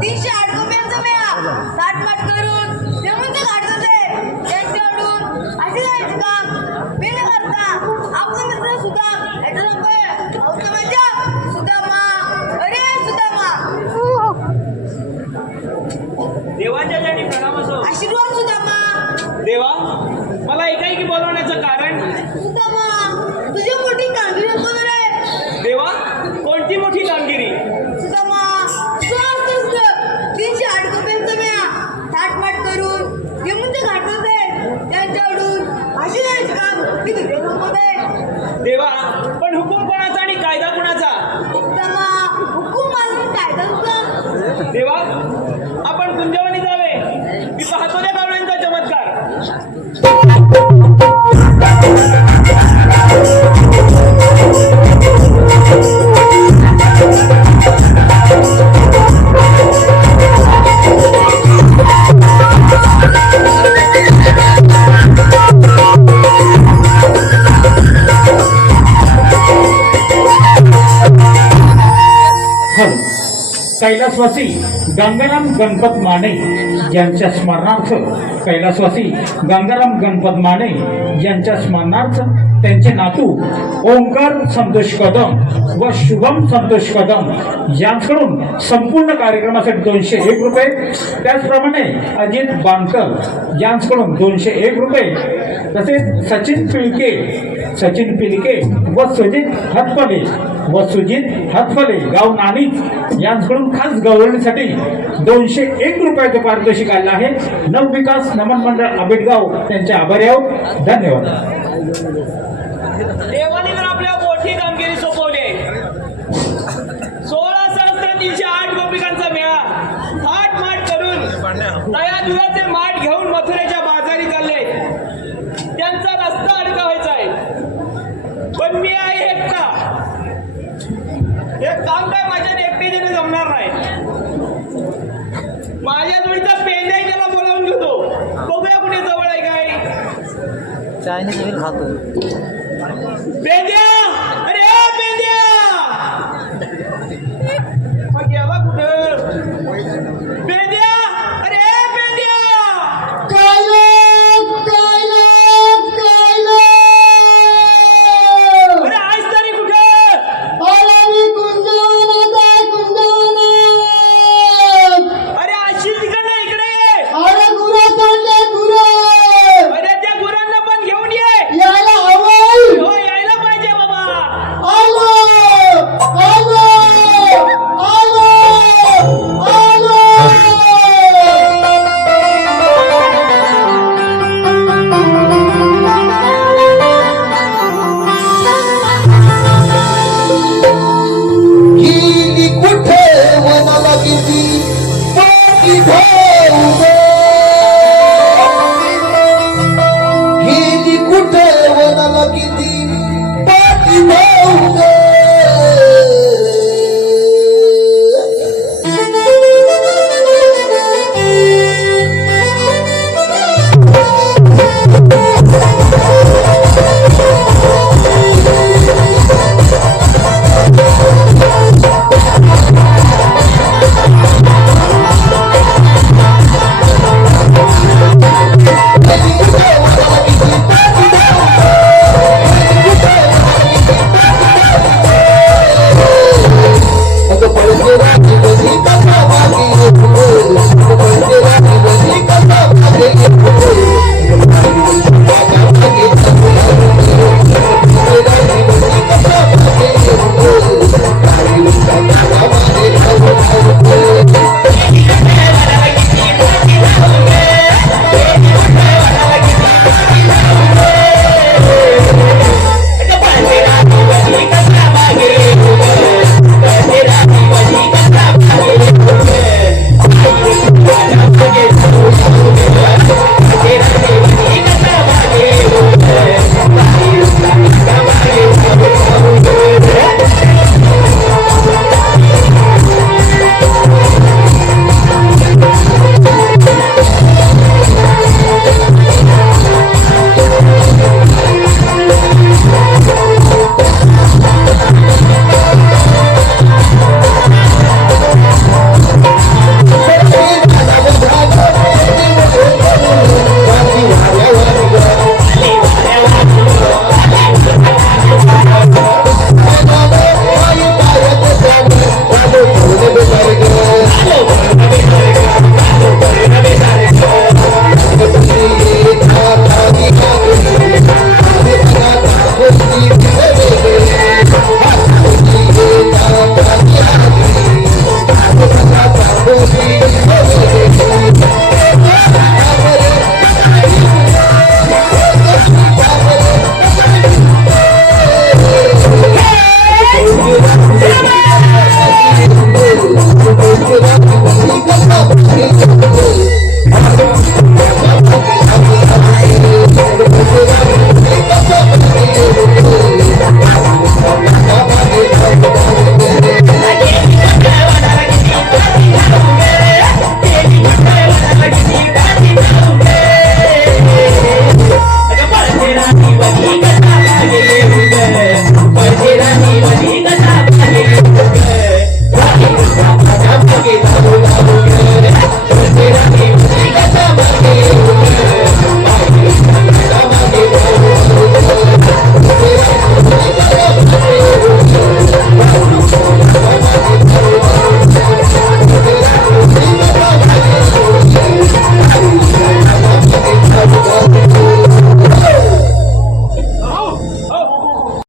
308 रुपयांचा मेळा ताटमाट करून जमून घाटत आहे त्यांच्याकडून अशी जायची का बिन करता आपला मित्र सुद्धा याचा नंबर औषधाच्या सुदामा अरे सुदामा देवाच्या जाणी प्रणाम असो. आशीर्वाद सुदामा. देवा मला एकाएकी बोलवण्याचं कारण. सुदामा तुझी मोठी कामगिरी कोण रे? देवा कोणती मोठी कामगिरी? सुदामा 308 रुपयांचा मेळा ताटमाट करून जमूनच्या घाटत आहे त्यांच्याकडून अशी जायची का मी तुझे नको देवा पण हुकूम कोणाचा आणि कायदा कोणाचा? सुदामा हुकूम माझा कायदा तुझा. देवा आपण कुंजवनी जावे. मी पाहतो त्या गावड्यांचा चमत्कार. कैलासवासी गंगाराम गणपत माने यांच्या स्मरणार्थ कैलासवासी गंगाराम गणपत माने यांच्या स्मरणार्थ त्यांचे नातू ओंकार संतोष कदम व शुभम संतोष कदम यांच्याकडून संपूर्ण कार्यक्रमासाठी 201 रुपये, त्याचप्रमाणे अजित बांकर यांच्याकडून 201 रुपये, तसेच सचिन पिलके व सुजित हतफले गाव नाणीच यांच्याकडून खास गौरवण्यासाठी 201 रुपयाचं पारितोषिक आलं आहे. नवविकास नमन मंडळ आंबेडगाव त्यांचे आभारी आहोत. धन्यवाद. देवाने तर आपल्या मोठी कामगिरी सोपवली आहे. 16,308 गोपिकांचा मेळा थाटमाट करून दया दुधाचे माठ घेऊन मथुरेच्या बाजारी चालले. त्यांचा रस्ता अडका व्हायचा आहे, पण मी आहे एकटा. हे काम काय माझ्या एकटीने जमणार नाही. माझ्या जोडीचा पेंद्या त्याला बोलावून घेतो. बघूया कुठे जवळ आहे काय. चायनीज बिल खातो. पेंद्या, अरे पेंद्या मग गेला कुठं? पेंद्या, अरे पेंद्या. अरे आज तरी कुठं? अरे अशी तिकडनं इकडे ये. अरे त्या गुरांना पण घेऊन ये. हो यायला पाहिजे बाबा. गेली कुठे वनाला गेली पाठी भाऊ गेली कुठे वनाला गेली पाठी भाऊ